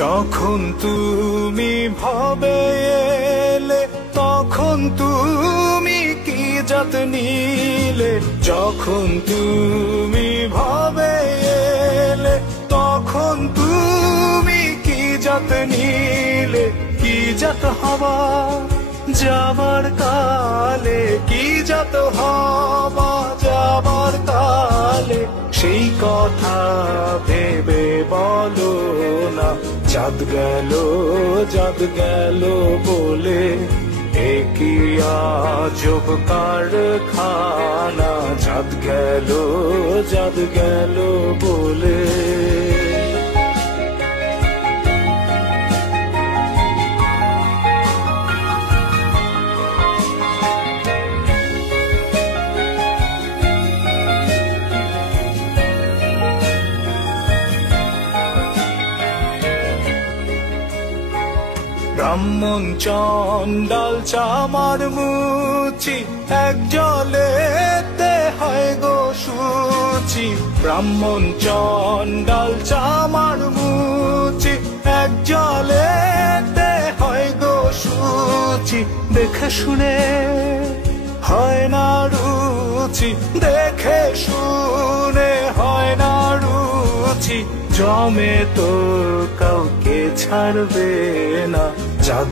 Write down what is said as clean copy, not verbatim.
যখন তুমি ভবে এলে তখন তুমি কি জাত নিলে, যখন তুমি ভবে এলে তখন তুমি কি জাত নিলে, কি জাত হবা যাবার কালে, কি জাত হবা যাবার কালে, সেই কথা ভেবে বলো না। জাত গেল বলে একই আজব কারখানা, জাত গেল বলে। ব্রাহ্মণ চণ্ডাল চামার মুচি এক জলেতে হয় গো শুচি, ব্রাহ্মণ চণ্ডাল চামার মুচি এক জলেতে হয় গো শুচি। দেখে শুনে হয় না রুচি, দেখে শুনে হয় না রুচি, জমে তো কাউকে ছাড়বে না। জাত